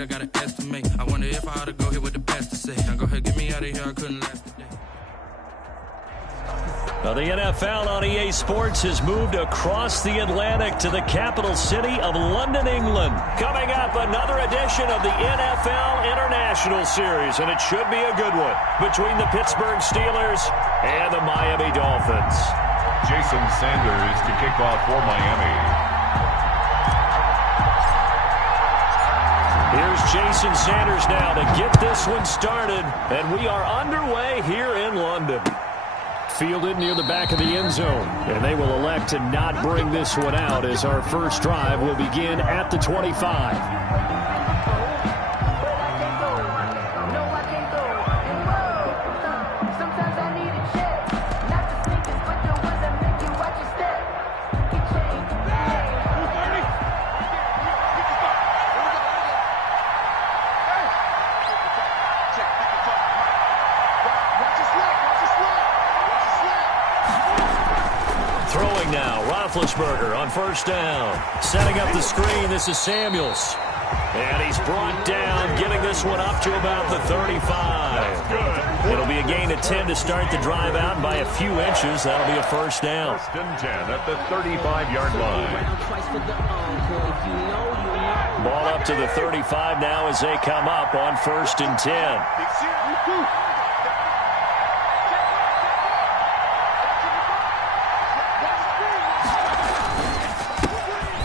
I gotta estimate. I wonder if I ought to go here with the best to say. Now go ahead, get me out of here, I couldn't last today. Well, the NFL on EA Sports has moved across the Atlantic to the capital city of London, England. Coming up, another edition of the NFL International Series, and it should be a good one, between the Pittsburgh Steelers and the Miami Dolphins. Jason Sanders to kick off for Miami. Here's Jason Sanders now to get this one started, and we are underway here in London. Fielded near the back of the end zone, and they will elect to not bring this one out as our first drive will begin at the 25. Throwing now, Roethlisberger on first down. Setting up the screen, this is Samuels. And he's brought down, getting this one up to about the 35. It'll be a gain of 10 to start the drive out, and by a few inches, that'll be a first down. First and 10 at the 35-yard line. Ball up to the 35 now as they come up on first and 10.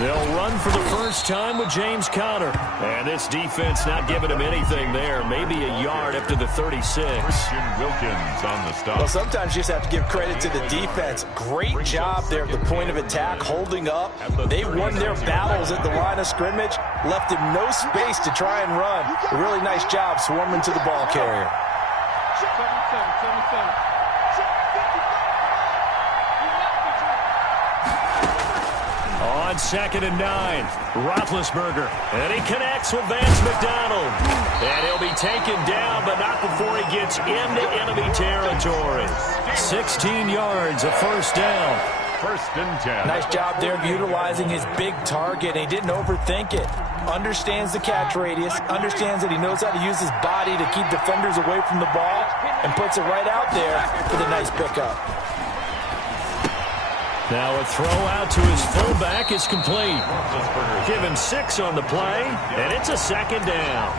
They'll run for the first time with James Conner. And this defense not giving him anything there. Maybe a yard up to the 36. Christian Wilkins on the stop. Well, sometimes you just have to give credit to the defense. Great job there at the point of attack, holding up. They won their battles at the line of scrimmage, left him no space to try and run. A really nice job swarming to the ball carrier. On second and 9, Roethlisberger, and he connects with Vance McDonald. And he'll be taken down, but not before he gets into enemy territory. 16 yards, a first down. First and 10. Nice job there of utilizing his big target. He didn't overthink it. Understands the catch radius, understands that he knows how to use his body to keep defenders away from the ball, and puts it right out there with a nice pickup. Now a throw out to his fullback is complete. Give him 6 on the play, and it's a second down.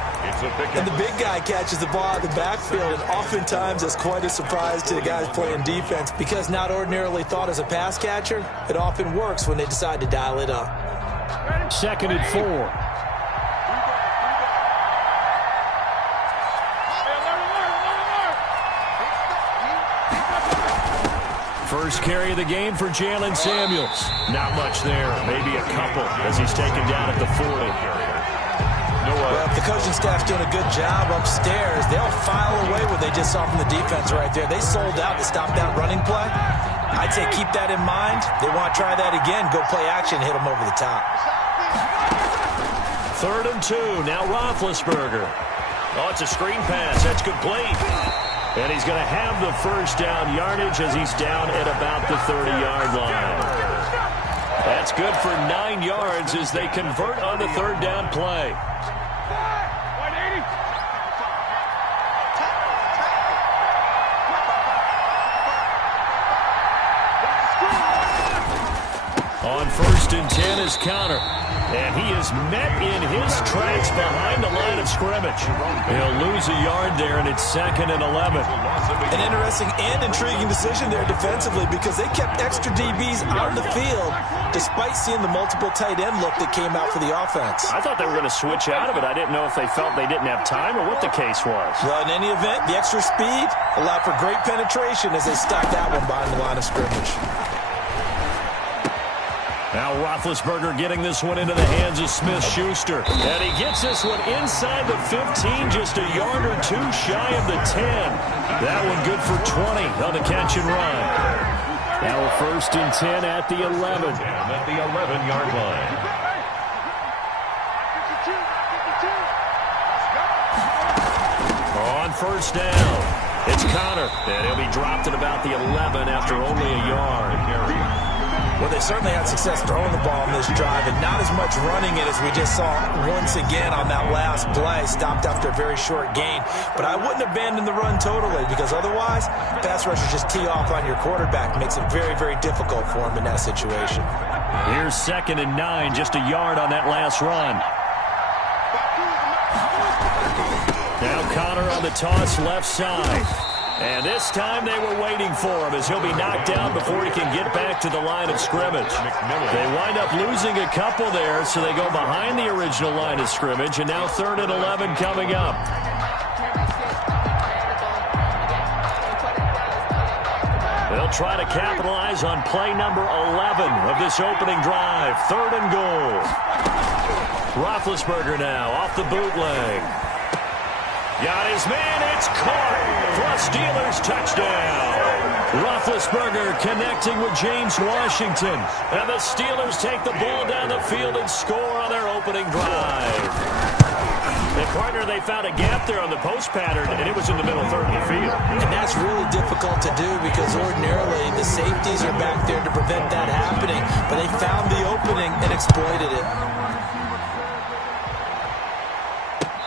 And the big guy catches the ball out of the backfield, and oftentimes it's quite a surprise to the guys playing defense, because not ordinarily thought as a pass catcher, it often works when they decide to dial it up. Second and 4. First carry of the game for Jalen Samuels. Not much there, maybe a couple as he's taken down at the 40. Well, if the coaching staff's doing a good job upstairs, they'll file away what they just saw from the defense right there. They sold out to stop that running play. I'd say keep that in mind. They want to try that again, go play action, hit them over the top. Third and 2, now Roethlisberger. Oh, it's a screen pass, that's complete. And he's going to have the first down yardage as he's down at about the 30-yard line. That's good for 9 yards as they convert on the third down play. On first and 10 is Conner. And he is met in his tracks behind the line of scrimmage. He'll lose a yard there, and it's second and 11. An interesting and intriguing decision there defensively, because they kept extra DBs on the field despite seeing the multiple tight end look that came out for the offense. I thought they were going to switch out of it. I didn't know if they felt they didn't have time or what the case was. Well, in any event, the extra speed allowed for great penetration as they stuck that one behind the line of scrimmage. Now Roethlisberger getting this one into the hands of Smith-Schuster. And he gets this one inside the 15, just a yard or two shy of the 10. That one good for 20 on the catch and run. Now a first and 10 at the 11. At the 11-yard line. On first down, it's Conner. And he'll be dropped at about the 11 after only a yard. Well, they certainly had success throwing the ball on this drive and not as much running it as we just saw once again on that last play. Stopped after a very short gain. But I wouldn't abandon the run totally because otherwise, pass rushers just tee off on your quarterback. Makes it very, very difficult for him in that situation. Here's 2nd and 9, just a yard on that last run. Now Connor on the toss left side. And this time they were waiting for him as he'll be knocked down before he can get back to the line of scrimmage. They wind up losing a couple there, so they go behind the original line of scrimmage, and now 3rd and 11 coming up. They'll try to capitalize on play number 11 of this opening drive. 3rd and goal. Roethlisberger now off the bootleg. Got his man, it's caught for a Steelers touchdown. Roethlisberger connecting with James Washington. And the Steelers take the ball down the field and score on their opening drive. And partner, they found a gap there on the post pattern, and it was in the middle third of the field. And that's really difficult to do because ordinarily the safeties are back there to prevent that happening. But they found the opening and exploited it.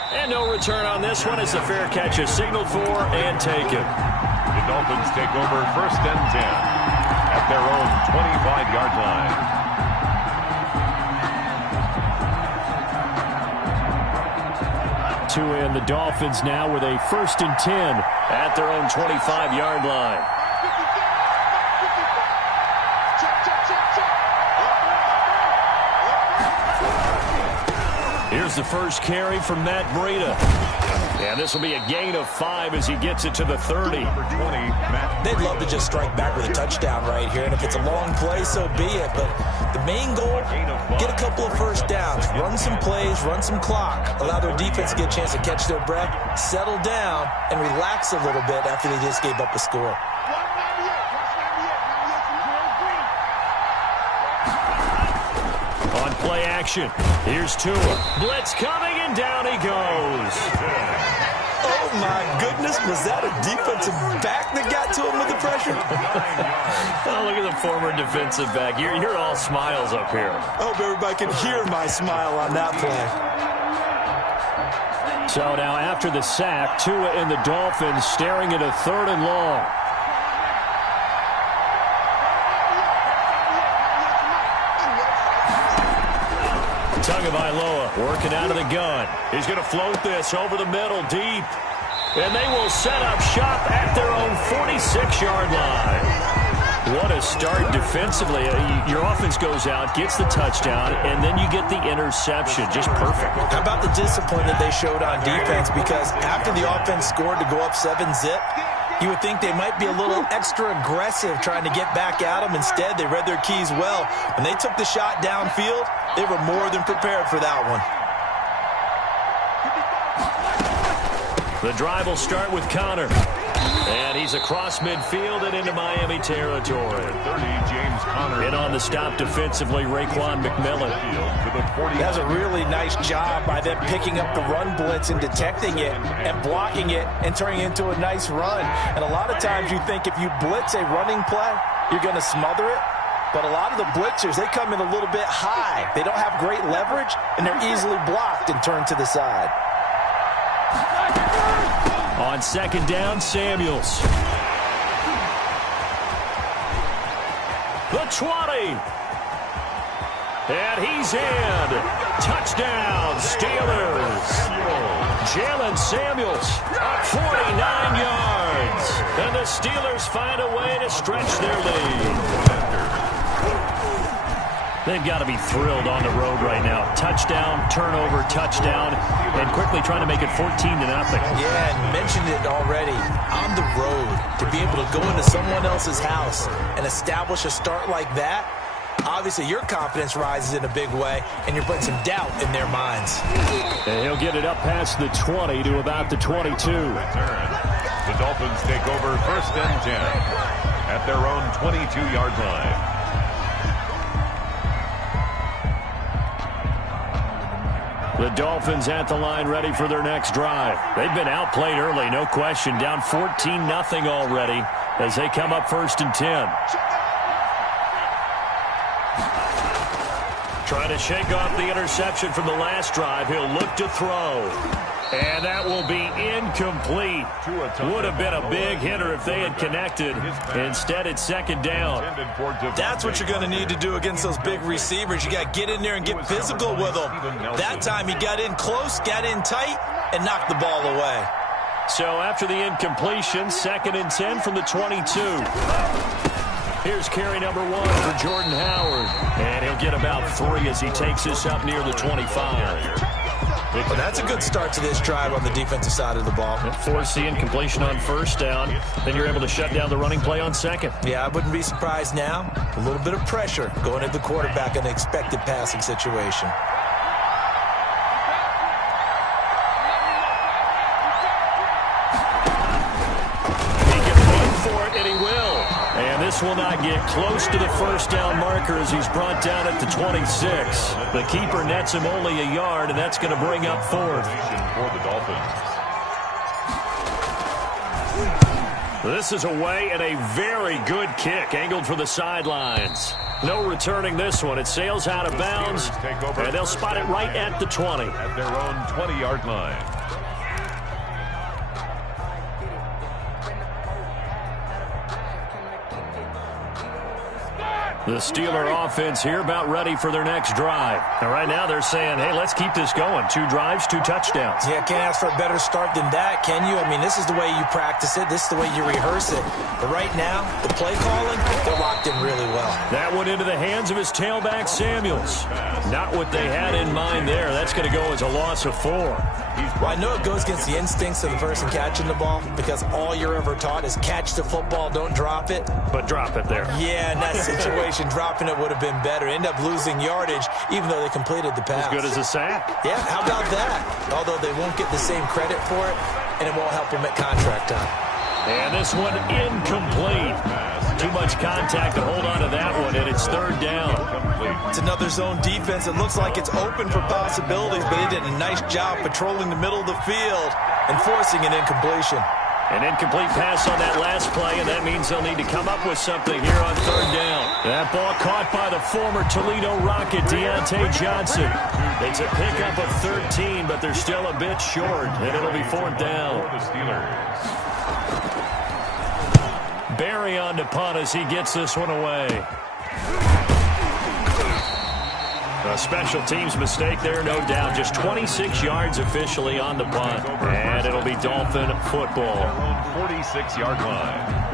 And no return on this one as the fair catch is signaled for and taken. The Dolphins take over 1st and 10 at their own 25-yard line. And the Dolphins now with a 1st and 10 at their own 25-yard line. Here's the first carry from Matt Breida. And this will be a gain of 5 as he gets it to the 30. They'd love to just strike back with a touchdown right here, and if it's a long play, so be it. But the main goal, get a couple of first downs, run some plays, run some clock, allow their defense to get a chance to catch their breath, settle down, and relax a little bit after they just gave up a score. On play action, here's Tua. Blitz coming, and down he goes. Oh, my goodness. Was that a defensive back that got to him with the pressure? Oh, look at the former defensive back. You're all smiles up here. I hope everybody can hear my smile on that play. So now after the sack, Tua and the Dolphins staring at a 3rd and long. Tagovailoa working out of the gun. He's going to float this over the middle deep. And they will set up shop at their own 46-yard line. What a start defensively. Your offense goes out, gets the touchdown, and then you get the interception. Just perfect. How about the discipline that they showed on defense? Because after the offense scored to go up 7-zip, you would think they might be a little extra aggressive trying to get back at them. Instead, they read their keys well. When they took the shot downfield, they were more than prepared for that one. The drive will start with Connor. And he's across midfield and into Miami territory. 30, James Conner. And on the stop defensively, Raekwon McMillan. That's a really nice job by them picking up the run blitz and detecting it and blocking it and turning it into a nice run. And a lot of times you think if you blitz a running play, you're going to smother it. But a lot of the blitzers, they come in a little bit high. They don't have great leverage, and they're easily blocked and turned to the side. On 2nd down, Samuels. The 20. And he's in. Touchdown, Steelers. Jalen Samuels, 49 yards. And the Steelers find a way to stretch their lead. They've got to be thrilled on the road right now. Touchdown, turnover, touchdown, and quickly trying to make it 14-0. Yeah, and mentioned it already. On the road, to be able to go into someone else's house and establish a start like that, obviously your confidence rises in a big way, and you're putting some doubt in their minds. And he'll get it up past the 20 to about the 22. The Dolphins take over 1st and 10 at their own 22-yard line. The Dolphins at the line ready for their next drive. They've been outplayed early, no question. Down 14-0 already as they come up 1st and 10. Trying to shake off the interception from the last drive. He'll look to throw. And that will be incomplete. Would have been a big hitter if they had connected. Instead, it's second down. That's what you're going to need to do against those big receivers. You got to get in there and get physical with them. That time he got in close, got in tight, and knocked the ball away. So after the incompletion, 2nd and 10 from the 22. Here's carry number 1 for Jordan Howard. And he'll get about 3 as he takes this up near the 25. Well, that's a good start to this drive on the defensive side of the ball. Force the incompletion on first down. Then you're able to shut down the running play on second. Yeah, I wouldn't be surprised now. A little bit of pressure going at the quarterback in an expected passing situation. He can run for it, and he will. And this will not get close to the first down marker as he's brought down at the 26. The keeper nets him only a yard, and that's going to bring up 4th. For the Dolphins. This is away and a very good kick angled for the sidelines. No returning this one. It sails out of bounds, and they'll spot it right at the 20. At their own 20-yard line. The Steeler offense here about ready for their next drive. And right now they're saying, hey, let's keep this going. 2 drives, 2 touchdowns. Yeah, can't ask for a better start than that, can you? I mean, this is the way you practice it. This is the way you rehearse it. But right now, the play calling, they're locked in really well. That went into the hands of his tailback, Samuels. Not what they had in mind there. That's going to go as a loss of 4. Well, I know it goes against the instincts of the person catching the ball because all you're ever taught is catch the football, don't drop it. But drop it there. Yeah, in that situation, dropping it would have been better. End up losing yardage, even though they completed the pass. As good as a sack. Yeah, how about that? Although they won't get the same credit for it, and it won't help them at contract time. And this one incomplete. Too much contact to hold on to that one, and it's 3rd down. It's another zone defense. It looks like it's open for possibilities, but they did a nice job patrolling the middle of the field and forcing an incompletion. An incomplete pass on that last play, and that means they'll need to come up with something here on 3rd down. That ball caught by the former Toledo Rocket, Deontay Johnson. It's a pickup of 13, but they're still a bit short, and it'll be 4th down. For the Steelers. Barry on to punt as he gets this one away. A special teams mistake there, no doubt. Just 26 yards officially on the punt. And it'll be Dolphin football. Their own 46-yard line.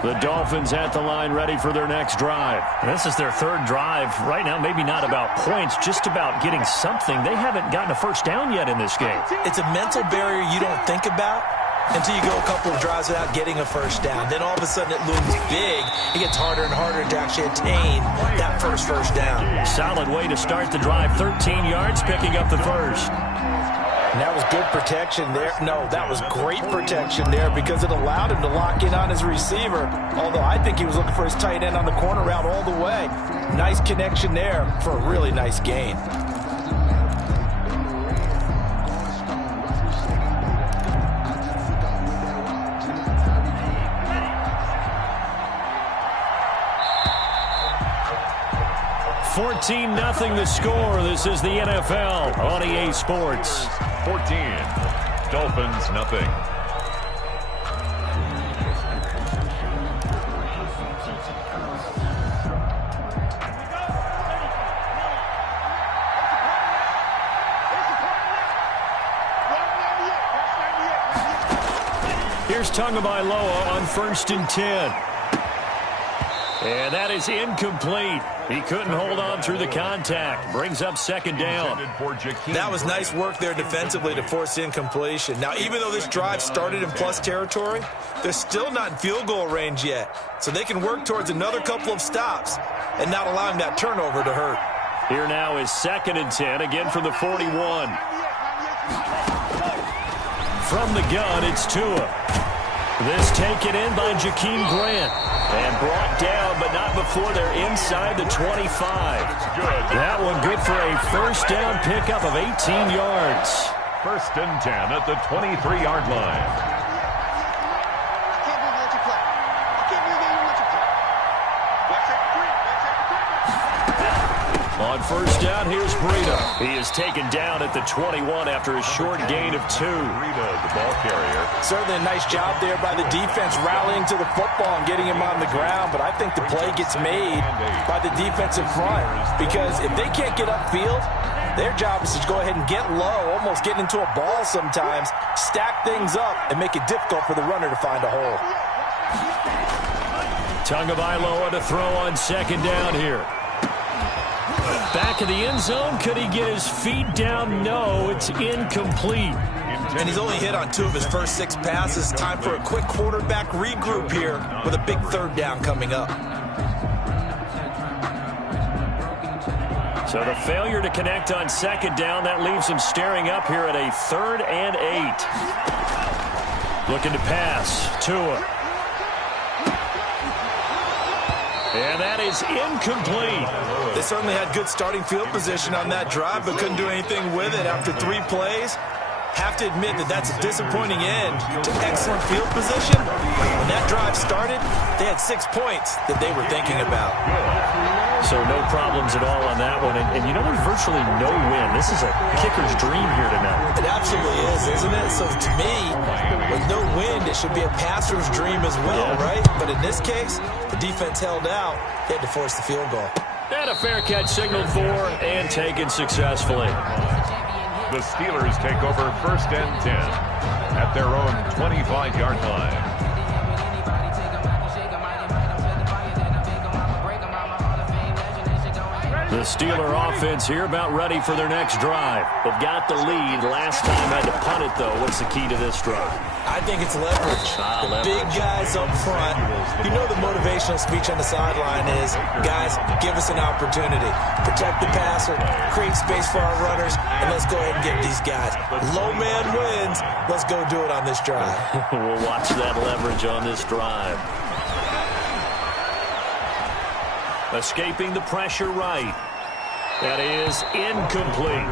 The Dolphins at the line ready for their next drive. This is their 3rd drive. Right now, maybe not about points, just about getting something. They haven't gotten a first down yet in this game. It's a mental barrier you don't think about until you go a couple of drives without getting a first down. Then all of a sudden it looms big. It gets harder and harder to actually attain that first down. Solid way to start the drive. 13 yards, picking up the first. And that was good protection there. No, that was great protection there because it allowed him to lock in on his receiver. Although I think he was looking for his tight end on the corner route all the way. Nice connection there for a really nice gain. $14-0 the score. This is the NFL on EA Sports. 14. Dolphins, nothing. Here's Tagovailoa on 1st and 10. And that is incomplete. He couldn't hold on through the contact. Brings up 2nd down. That was nice work there defensively to force incompletion. Now, even though this drive started in plus territory, they're still not in field goal range yet. So they can work towards another couple of stops and not allowing that turnover to hurt. Here now is 2nd and 10, again from the 41. From the gun, it's Tua. This taken in by Jakeem Grant. And brought down, but not before they're inside the 25. That one good for a first down pickup of 18 yards. First and 10 at the 23-yard line. On first down, here's Breida. He is taken down at the 21 after a short gain of 2. Breida, the ball carrier. Certainly a nice job there by the defense rallying to the football and getting him on the ground, but I think the play gets made by the defensive front because if they can't get upfield, their job is to go ahead and get low, almost get into a ball sometimes, stack things up, and make it difficult for the runner to find a hole. Tagovailoa to throw on second down here. Back of the end zone. Could he get his feet down? No, it's incomplete. And he's only hit on 2 of his first 6 passes. Time for a quick quarterback regroup here with a big third down coming up. So the failure to connect on second down, that leaves him staring up here at a 3rd and 8. Looking to pass. Tua. And that is incomplete. They certainly had good starting field position on that drive, but couldn't do anything with it after 3 plays. Have to admit that that's a disappointing end to excellent field position. When that drive started, they had 6 points that they were thinking about. So no problems at all on that one. And you know, there's virtually no win. This is a kicker's dream here tonight. It absolutely is, isn't it? So to me, with no wind, it should be a passer's dream as well, right? But in this case, the defense held out. They had to force the field goal. And a fair catch signaled for and taken successfully. The Steelers take over first and 10 at their own 25-yard line. The Steeler offense here about ready for their next drive. They've got the lead. Last time had to punt it, though. What's the key to this drive? I think it's leverage. The big guys up front. You know the motivational speech on the sideline is, guys, give us an opportunity. Protect the passer, create space for our runners, and let's go ahead and get these guys. Low man wins. Let's go do it on this drive. We'll watch that leverage on this drive. Escaping the pressure right. That is incomplete.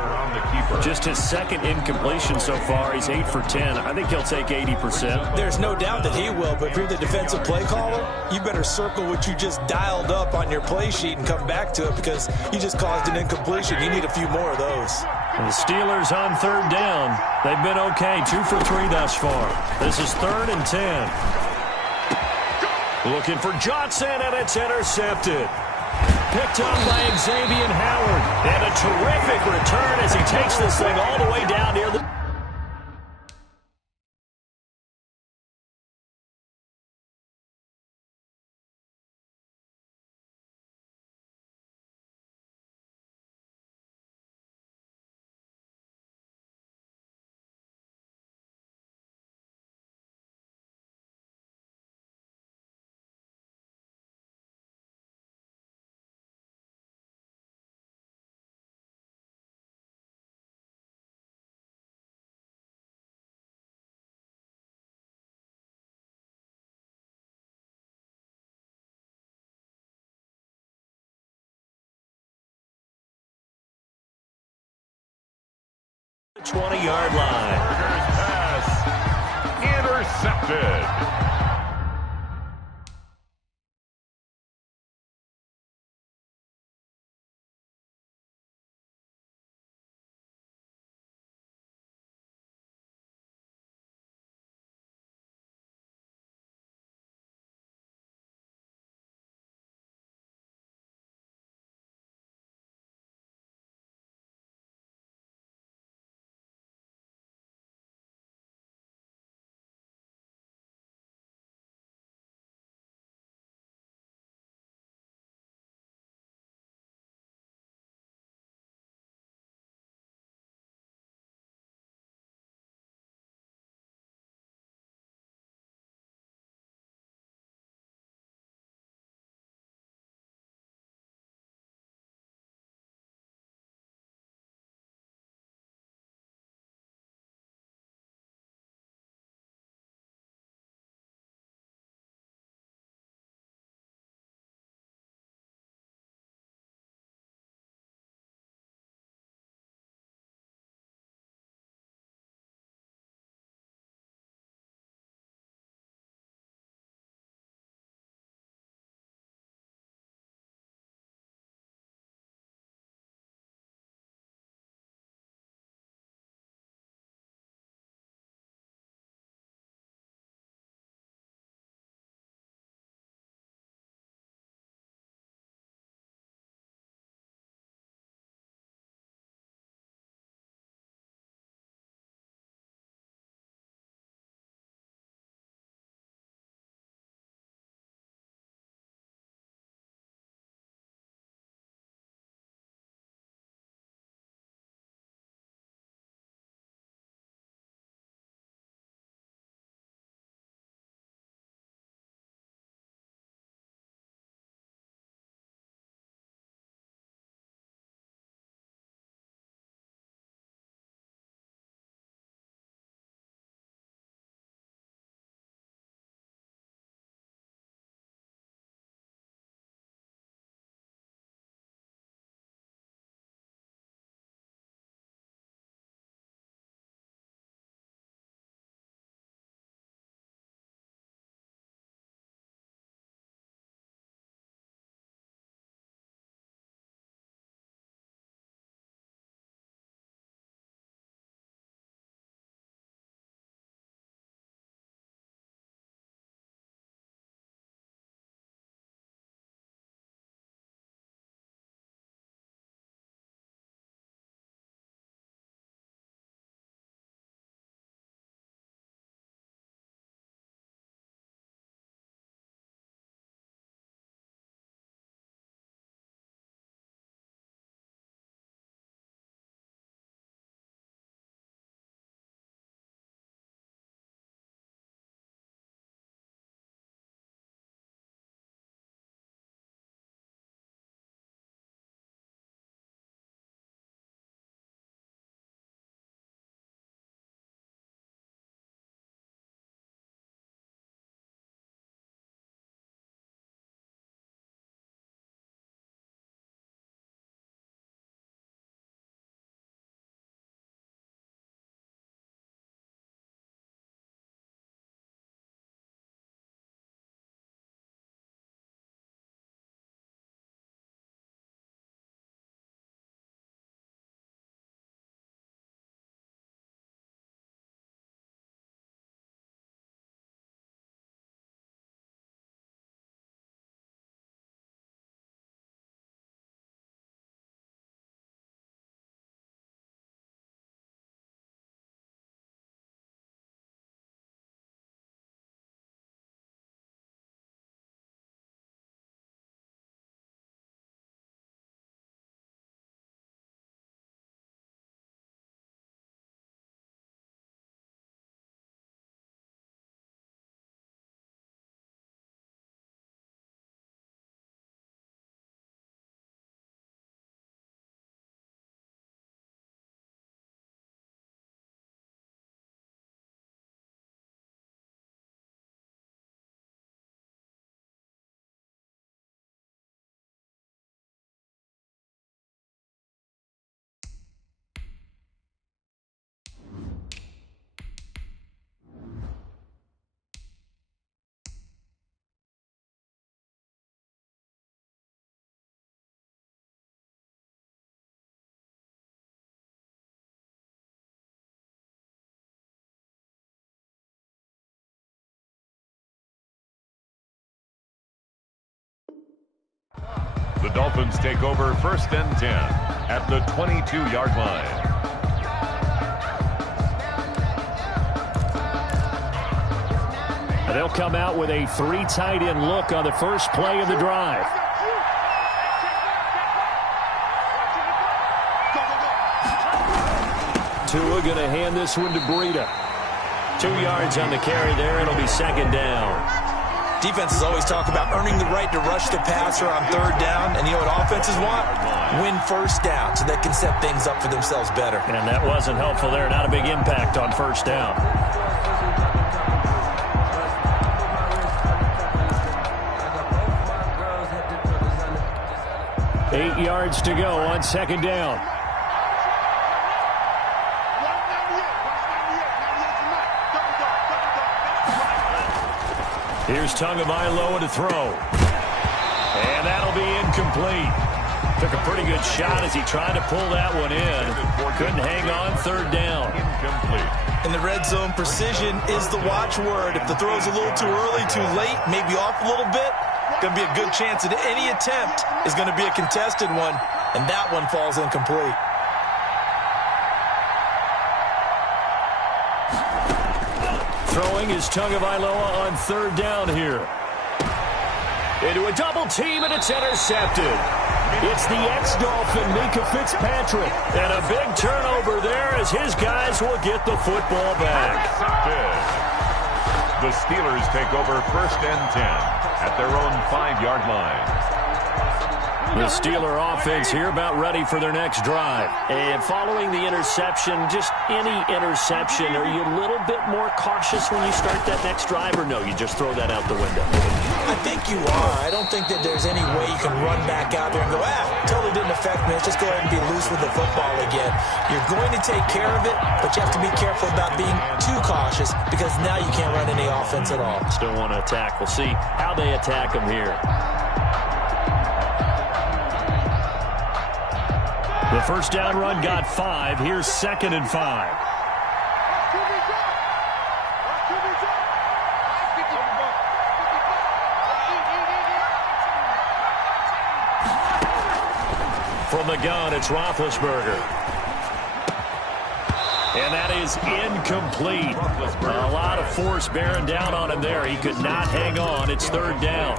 Just his 2nd incompletion so far. He's 8 for 10. I think he'll take 80%. There's no doubt that he will, but if you're the defensive play caller, you better circle what you just dialed up on your play sheet and come back to it because you just caused an incompletion. You need a few more of those. And the Steelers on 3rd down. They've been okay. 2 for 3 thus far. This is 3rd and 10. Looking for Johnson, and it's intercepted. Picked up by Xavier Howard. And a terrific return as he takes this thing all the way down near the the 20-yard line. Pass intercepted. The Dolphins take over 1st and 10 at the 22-yard line. They'll come out with a 3 tight end look on the first play of the drive. Tua going to hand this one to Breida. 2 yards on the carry there. It'll be 2nd down. Defenses always talk about earning the right to rush the passer on 3rd down. And you know what offenses want? Win 1st down so they can set things up for themselves better. And that wasn't helpful there. Not a big impact on 1st down. Eight yards to go on 2nd down. Here's Tagovailoa to throw. And that'll be incomplete. Took a pretty good shot as he tried to pull that one in. Couldn't hang on. 3rd down. Incomplete. In the red zone, precision is the watchword. If the throw's a little too early, too late, maybe off a little bit, going to be a good chance that any attempt is going to be a contested one, and that one falls incomplete. Throwing is Tagovailoa on 3rd down here. Into a double team, and it's intercepted. It's the ex-Dolphin, Mika Fitzpatrick. And a big turnover there as his guys will get the football back. The Steelers take over 1st and 10 at their own 5-yard line. The Steeler offense here about ready for their next drive. And following the interception, just any interception, are you a little bit more cautious when you start that next drive, or no, you just throw that out the window? I think you are. I don't think that there's any way you can run back out there and go, totally didn't affect me. Let's just go ahead and be loose with the football again. You're going to take care of it, but you have to be careful about being too cautious because now you can't run any offense at all. Still want to attack. We'll see how they attack them here. The 1st down run got 5. Here's 2nd and 5. From the gun, it's Roethlisberger. And that is incomplete. A lot of force bearing down on him there. He could not hang on. It's 3rd down.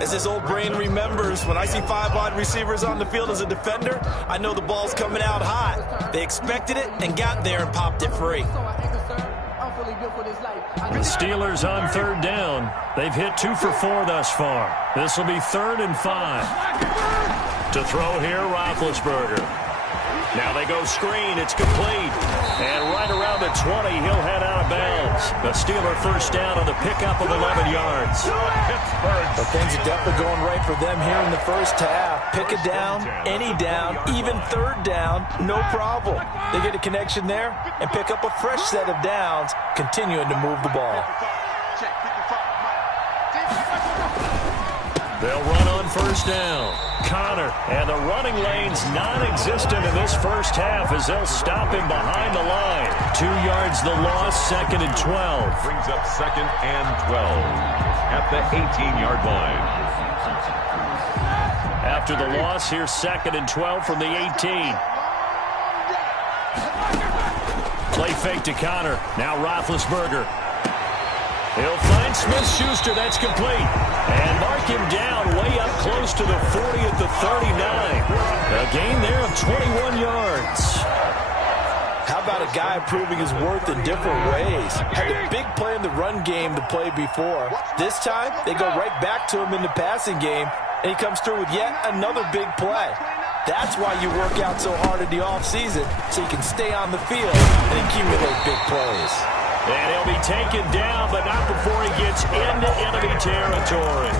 As his old brain remembers, when I see 5 wide receivers on the field as a defender, I know the ball's coming out hot. They expected it and got there and popped it free. The Steelers on 3rd down. They've hit 2 for 4 thus far. This will be 3rd and 5. To throw here, Roethlisberger. Now they go screen. It's complete. And right around the 20, he'll head out of bounds. The Steeler 1st down on the pickup of 11 yards. But things are definitely going right for them here in the 1st half. Pick a down, any down, even 3rd down, no problem. They get a connection there and pick up a fresh set of downs, continuing to move the ball. They'll run on 1st down. Connor, and the running lane's non-existent in this 1st half as they'll stop him behind the line. 2 yards the loss, 2nd and 12. Brings up 2nd and 12 at the 18-yard line. After the loss, here's 2nd and 12 from the 18. Play fake to Connor. Now Roethlisberger. He'll find Smith-Schuster. That's complete. And mark him down way up close to the 40 at the 39. A gain there of 21 yards. How about a guy proving his worth in different ways? Had a big play in the run game to play before. This time, they go right back to him in the passing game, and he comes through with yet another big play. That's why you work out so hard in the offseason, so you can stay on the field and accumulate big plays. And he'll be taken down, but not before he gets into enemy territory.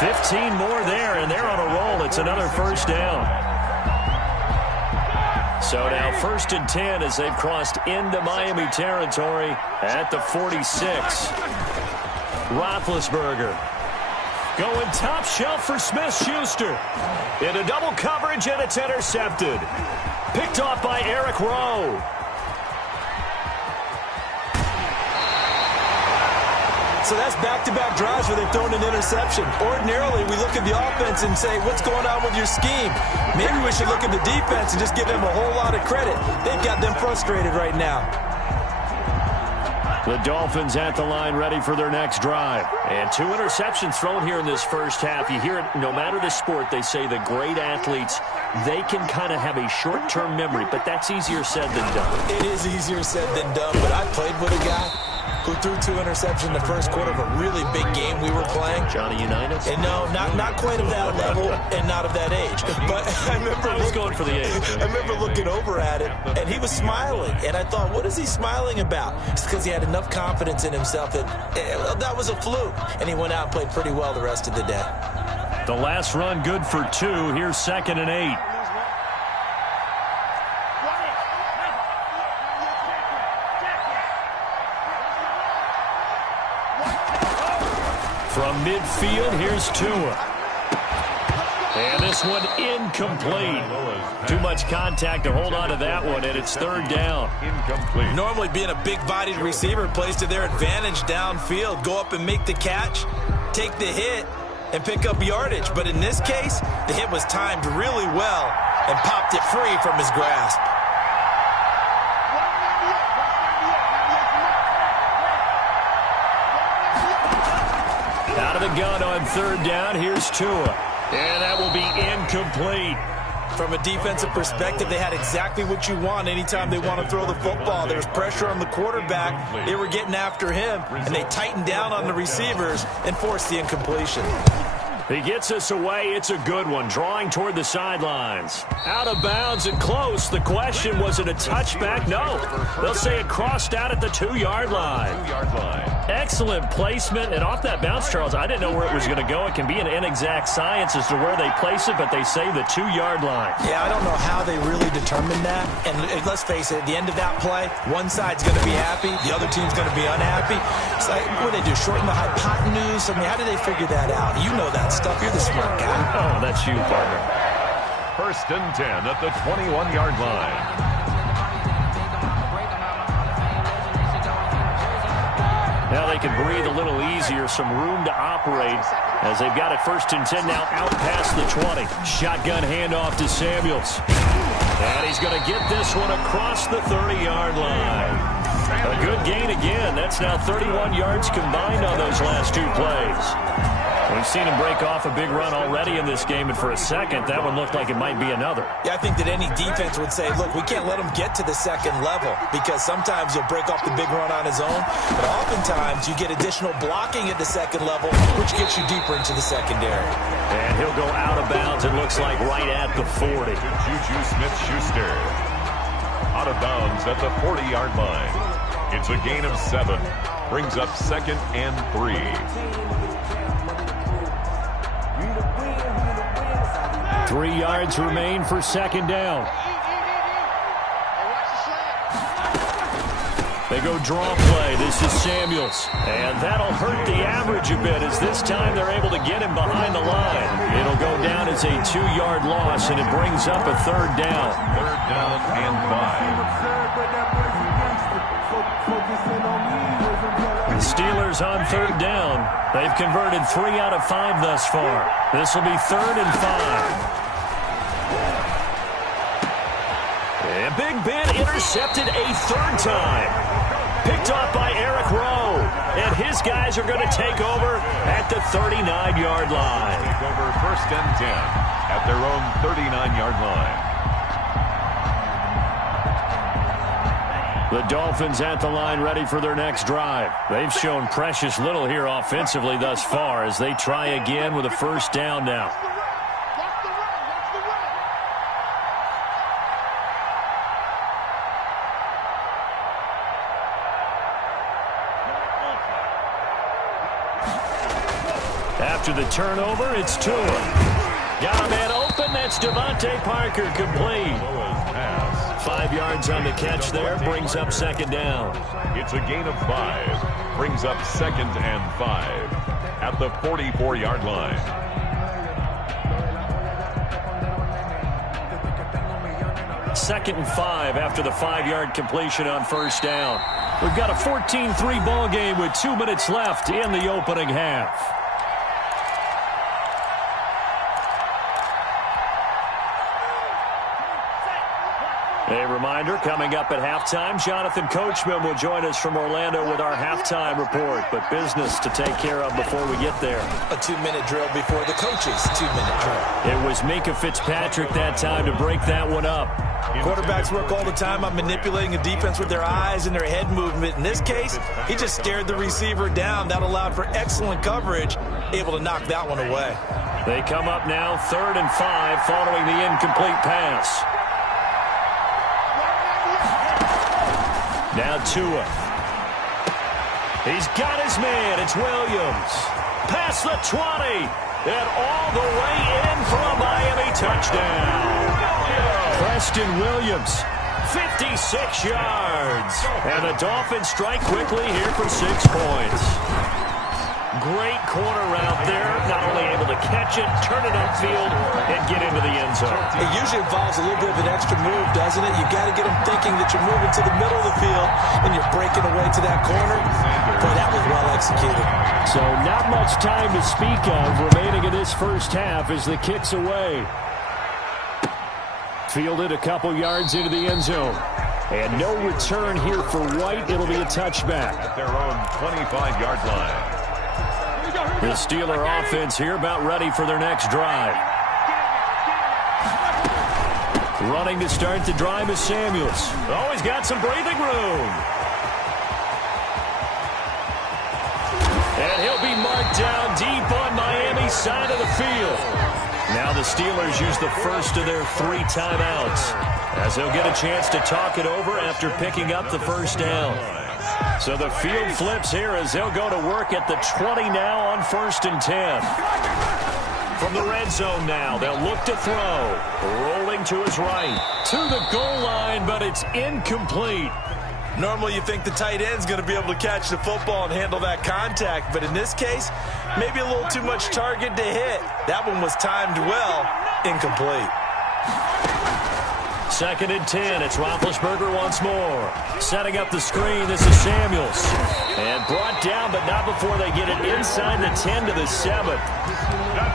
15 more there, and they're on a roll. It's another 1st down. So now 1st and 10 as they've crossed into Miami territory at the 46. Roethlisberger going top shelf for Smith-Schuster. Into double coverage, and it's intercepted. Picked off by Eric Rowe. So that's back-to-back drives where they've thrown an interception. Ordinarily, we look at the offense and say, what's going on with your scheme? Maybe we should look at the defense and just give them a whole lot of credit. They've got them frustrated right now. The Dolphins at the line ready for their next drive. And 2 interceptions thrown here in this first half. You hear it, no matter the sport, they say the great athletes, they can kind of have a short-term memory, but that's easier said than done. It is easier said than done, but I played with a guy who threw 2 interceptions in the first quarter of a really big game we were playing. Johnny Unitas? And no, not quite of that level and not of that age. But I remember I was going for the age. I remember looking over at him, and he was smiling. And I thought, what is he smiling about? It's because he had enough confidence in himself that was a fluke. And he went out and played pretty well the rest of the day. The last run good for 2. Here's 2nd and 8. From midfield, here's Tua. And this one incomplete. Too much contact to hold on to that one, and it's 3rd down. Incomplete. Normally being a big-bodied receiver plays to their advantage downfield. Go up and make the catch, take the hit, and pick up yardage. But in this case, the hit was timed really well and popped it free from his grasp. Out of the gun on 3rd down, here's Tua. And that will be incomplete. From a defensive perspective, they had exactly what you want anytime they want to throw the football. There was pressure on the quarterback. They were getting after him, and they tightened down on the receivers and forced the incompletion. He gets us away. It's a good one. Drawing toward the sidelines. Out of bounds and close. The question, was it a touchback? No. They'll say it crossed out at the 2-yard line. Excellent placement. And off that bounce, Charles, I didn't know where it was going to go. It can be an inexact science as to where they place it, but they say the 2-yard line. Yeah, I don't know how they really determined that. And let's face it, at the end of that play, one side's going to be happy, the other team's going to be unhappy. It's like, what do they do, shorten the hypotenuse? I mean, how do they figure that out? You know that stuff. You're the smart guy. Oh, that's you, partner. 1st and 10 at the 21-yard line. Now they can breathe a little easier, some room to operate as they've got it 1st and 10 now out past the 20. Shotgun handoff to Samuels. And he's going to get this one across the 30-yard line. A good gain again. That's now 31 yards combined on those last 2 plays. We've seen him break off a big run already in this game, and for a second, that one looked like it might be another. Yeah, I think that any defense would say, look, we can't let him get to the 2nd level because sometimes he'll break off the big run on his own, but oftentimes you get additional blocking at the 2nd level, which gets you deeper into the secondary. And he'll go out of bounds, it looks like, right at the 40. Juju Smith-Schuster. Out of bounds at the 40-yard line. It's a gain of 7. Brings up 2nd and 3. 3 yards remain for 2nd down. They go draw play. This is Samuels. And that'll hurt the average a bit as this time they're able to get him behind the line. It'll go down as a 2-yard loss, and it brings up a 3rd down. 3rd down and 5. The Steelers on 3rd down. They've converted 3 out of 5 thus far. This will be 3rd and 5. And Big Ben intercepted a 3rd time. Picked off by Eric Rowe. And his guys are going to take over at the 39-yard line. Take over 1st and 10 at their own 39-yard line. The Dolphins at the line ready for their next drive. They've shown precious little here offensively thus far as they try again with a 1st down now. After the turnover, it's Tua. Got a man open. That's Devontae Parker, complete. 5 yards on the catch there. Brings up 2nd down. It's a gain of 5. Brings up 2nd and 5 at the 44-yard line. Second and 5 after the 5-yard completion on 1st down. We've got a 14-3 ball game with 2 minutes left in the opening half. A reminder, coming up at halftime, Jonathan Coachman will join us from Orlando with our halftime report. But business to take care of before we get there. A 2-minute drill before the coach's 2-minute drill. It was Minkah Fitzpatrick that time to break that one up. Quarterbacks work all the time on manipulating a defense with their eyes and their head movement. In this case, he just stared the receiver down. That allowed for excellent coverage, able to knock that one away. They come up now 3rd and 5 following the incomplete pass. Now Tua. He's got his man. It's Williams. Past the 20. And all the way in for a Miami touchdown. Preston Williams, 56 yards. And the Dolphins strike quickly here for 6 points. Great corner route there. Not only able to catch it, turn it upfield, and get into the end zone. It usually involves a little bit of an extra move, doesn't it? You've got to get them thinking that you're moving to the middle of the field and you're breaking away to that corner. Boy, that was well executed. So not much time to speak of remaining in this first half as the kick's away. Fielded a couple yards into the end zone. And no return here for White. It'll be a touchback. At their own 25-yard line. The Steeler offense here about ready for their next drive. Running to start the drive is Samuels. Oh, he's got some breathing room. And he'll be marked down deep on Miami's side of the field. Now the Steelers use the first of their 3 timeouts, as they'll get a chance to talk it over after picking up the first down. So the field flips here as they'll go to work at the 20 now on 1st and 10. From the red zone now, they'll look to throw. Rolling to his right. To the goal line, but it's incomplete. Normally you think the tight end's going to be able to catch the football and handle that contact, but in this case, maybe a little too much target to hit. That one was timed well, incomplete. 2nd and 10. It's Roethlisberger once more. Setting up the screen. This is Samuels. And brought down, but not before they get it inside the 10 to the 7.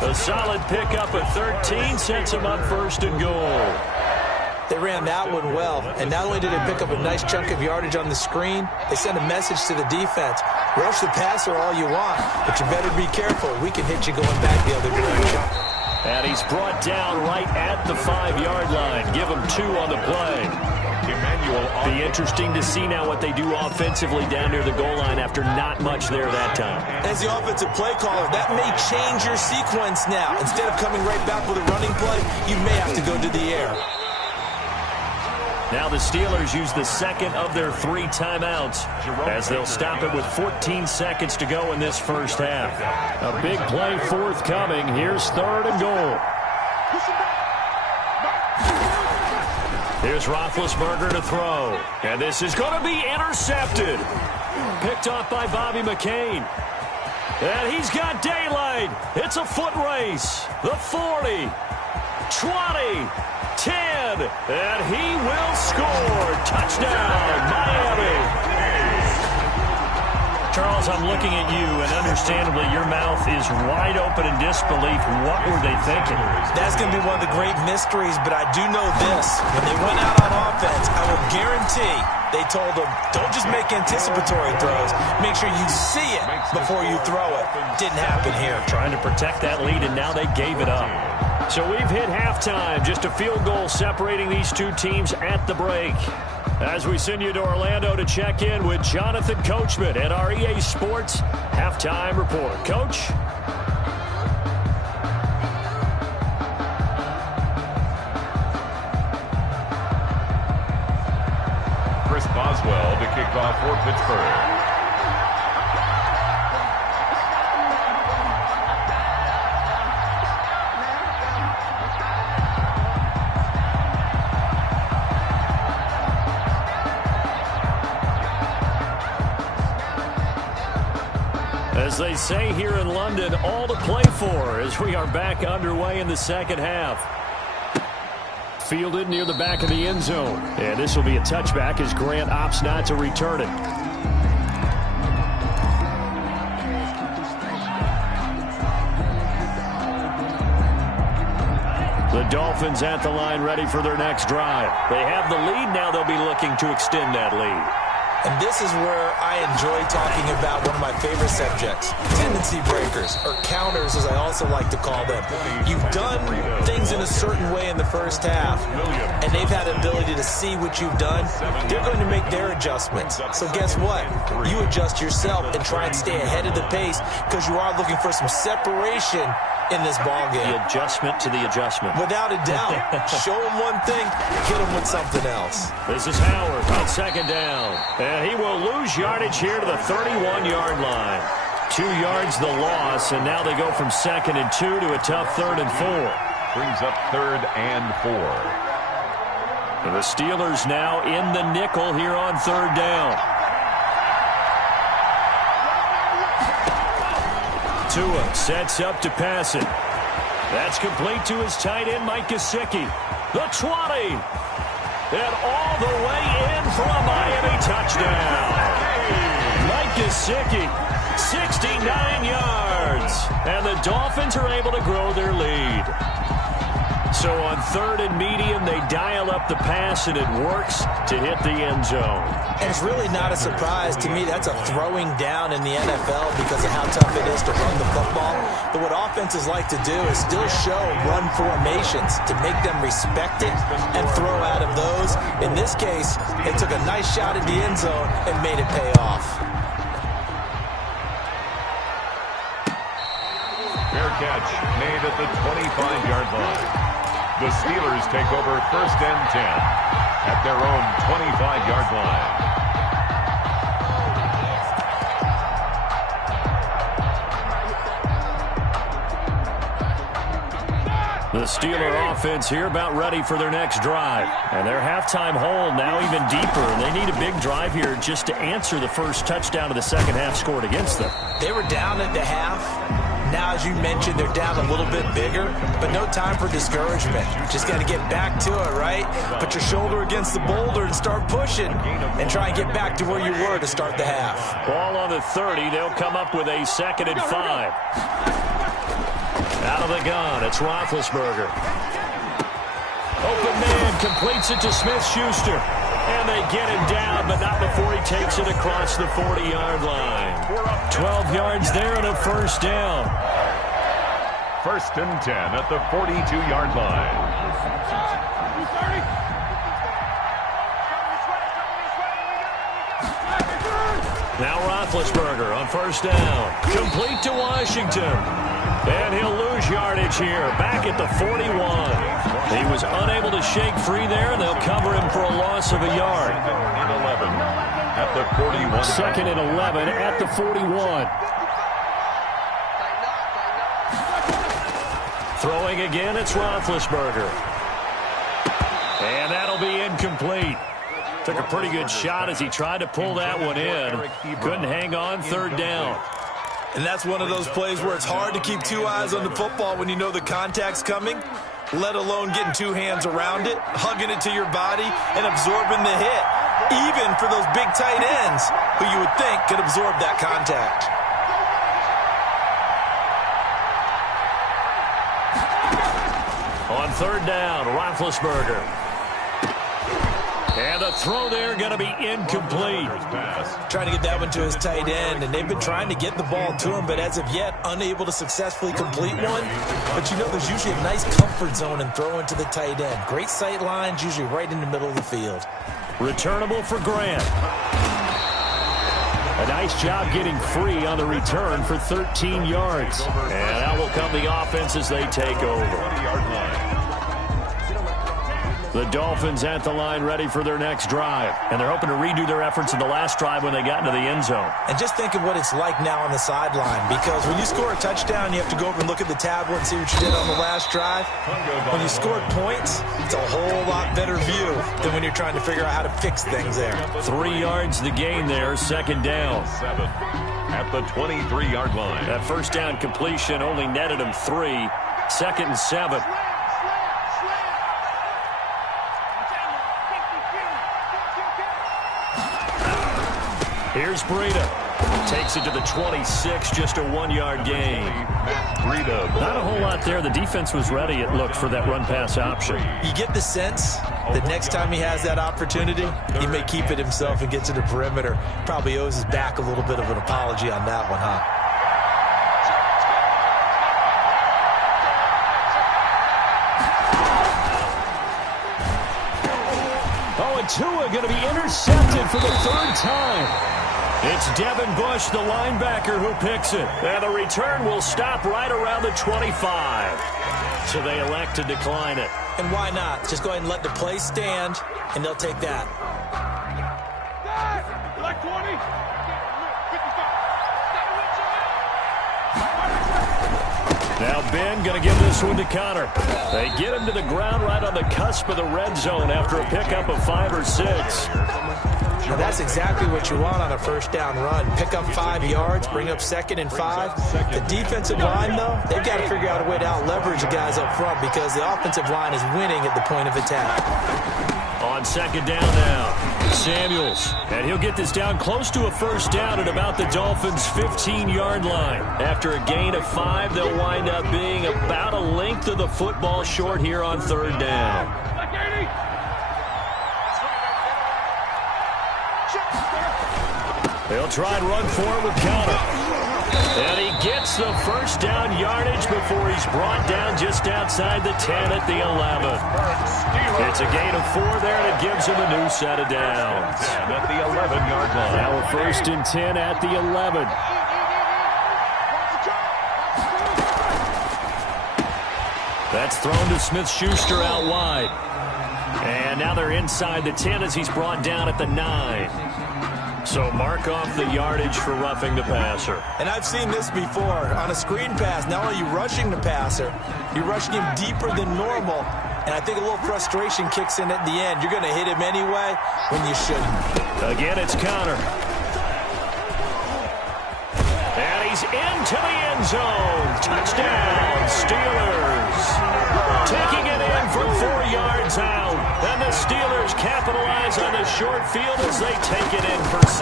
A solid pickup at 13 sets them up 1st and goal. They ran that one well, and not only did they pick up a nice chunk of yardage on the screen, they sent a message to the defense. Rush the passer all you want, but you better be careful. We can hit you going back the other direction. And he's brought down right at the 5-yard line. Give him 2 on the play. Be interesting to see now what they do offensively down near the goal line after not much there that time. As the offensive play caller, that may change your sequence now. Instead of coming right back with a running play, you may have to go to the air. Now the Steelers use the 2nd of their 3 timeouts as they'll stop it with 14 seconds to go in this first half. A big play forthcoming. Here's 3rd and goal. Here's Roethlisberger to throw. And this is going to be intercepted. Picked off by Bobby McCain. And he's got daylight. It's a foot race. The 40, 20, 10, and he will score. Touchdown, Miami. Charles, I'm looking at you, and understandably, your mouth is wide open in disbelief. What were they thinking? That's going to be one of the great mysteries, but I do know this. When they went out on offense, I will guarantee they told them, don't just make anticipatory throws. Make sure you see it before you throw it. Didn't happen here. Trying to protect that lead, and now they gave it up. So we've hit halftime. Just a field goal separating these 2 teams at the break. As we send you to Orlando to check in with Jonathan Coachman at our EA Sports Halftime Report. Coach? Chris Boswell to kick off for Pittsburgh. As they say here in London, all to play for as we are back underway in the second half. Fielded near the back of the end zone. And this will be a touchback as Grant opts not to return it. The Dolphins at the line ready for their next drive. They have the lead. Now they'll be looking to extend that lead. And this is where I enjoy talking about one of my favorite subjects, tendency breakers, or counters as I also like to call them. You've done things in a certain way in the first half, and they've had the ability to see what you've done. They're going to make their adjustments. So guess what? You adjust yourself and try and stay ahead of the pace because you are looking for some separation in this ball game. The adjustment to the adjustment. Without a doubt. Show him one thing, hit him with something else. This is Howard on second down. And he will lose yardage here to the 31-yard line. 2 yards the loss, and now they go from 2nd and 2 to a tough 3rd and 4. Brings up 3rd and 4. And the Steelers now in the nickel here on 3rd down. Tua sets up to pass it. That's complete to his tight end, Mike Gesicki. The 20. And all the way in for a Miami touchdown. Mike Gesicki, 69 yards. And the Dolphins are able to grow their lead. So on 3rd and medium, they dial up the pass, and it works to hit the end zone. And it's really not a surprise to me. That's a throwing down in the NFL because of how tough it is to run the football. But what offenses like to do is still show run formations to make them respect it and throw out of those. In this case, they took a nice shot at the end zone and made it pay off. Fair catch made at the 25-yard line. The Steelers take over 1st and 10 at their own 25-yard line. The Steeler offense here about ready for their next drive. And their halftime hole now even deeper. And they need a big drive here just to answer the first touchdown of the second half scored against them. They were down at the half. Now, as you mentioned, they're down a little bit bigger, but no time for discouragement. Just got to get back to it, right? Put your shoulder against the boulder and start pushing and try and get back to where you were to start the half. Ball on the 30. They'll come up with a 2nd and 5. Out of the gun, it's Roethlisberger. Open man completes it to Smith-Schuster. And they get him down, but not before he takes it across the 40-yard line. 12 yards there and a 1st down. 1st and 10 at the 42-yard line. Now Roethlisberger on 1st down. Complete to Washington. And he'll lose yardage here, back at the 41. He was unable to shake free there, and they'll cover him for a loss of a yard. 2nd and 11 at the 41. 2nd and 11 at the 41. Throwing again, it's Roethlisberger. And that'll be incomplete. Took a pretty good shot as he tried to pull that one in. Couldn't hang on, 3rd down. And that's one of those plays where it's hard to keep 2 eyes on the football when you know the contact's coming, let alone getting 2 hands around it, hugging it to your body, and absorbing the hit, even for those big tight ends who you would think could absorb that contact. On 3rd down, Roethlisberger. And the throw there going to be incomplete. Trying to get that one to his tight end, and they've been trying to get the ball to him, but as of yet, unable to successfully complete one. But you know, there's usually a nice comfort zone in throwing to the tight end. Great sight lines, usually right in the middle of the field. Returnable for Grant. A nice job getting free on the return for 13 yards. And out will come the offense as they take over. The Dolphins at the line ready for their next drive. And they're hoping to redo their efforts in the last drive when they got into the end zone. And just think of what it's like now on the sideline, because when you score a touchdown, you have to go over and look at the tablet and see what you did on the last drive. When you scored points, it's a whole lot better view than when you're trying to figure out how to fix things there. 3 yards the gain there, 2nd down. 7 at the 23-yard line. That 1st down completion only netted him 3. 2nd and 7. Here's Breida. Takes it to the 26, just a 1-yard gain. Not a whole lot there. The defense was ready, it looked, for that run-pass option. You get the sense that next time he has that opportunity, he may keep it himself and get to the perimeter. Probably owes his back a little bit of an apology on that one, huh? Tua going to be intercepted for the third time. It's Devin Bush, the linebacker, who picks it. And the return will stop right around the 25. So they elect to decline it. And why not? Just go ahead and let the play stand, and they'll take that. Like 20. Now Ben going to give this one to Connor. They get him to the ground right on the cusp of the red zone after a pickup of 5 or 6. Now that's exactly what you want on a first down run. Pick up 5 yards, bring up 2nd and 5. The defensive line, though, they've got to figure out a way to out-leverage the guys up front because the offensive line is winning at the point of attack. On 2nd down now, Samuels. And he'll get this down close to a first down at about the Dolphins' 15-yard line. After a gain of 5, they'll wind up being about a length of the football short here on 3rd down. They'll try and run for it with Connor. And he gets the first down yardage before he's brought down just outside the 10 at the 11. It's a gain of 4 there, and it gives him a new set of downs. At the 11-yard line. Now a 1st and 10 at the 11. That's thrown to Smith-Schuster out wide. And now they're inside the 10 as he's brought down at the 9. So mark off the yardage for roughing the passer. And I've seen this before. On a screen pass, not only are you rushing the passer, you're rushing him deeper than normal. And I think a little frustration kicks in at the end. You're going to hit him anyway when you shouldn't. Again, it's Connor. And he's into the end zone. Touchdown, Steelers. Taking it in from 4 yards out. And the Steelers capitalize on the short field as they take it in for 6.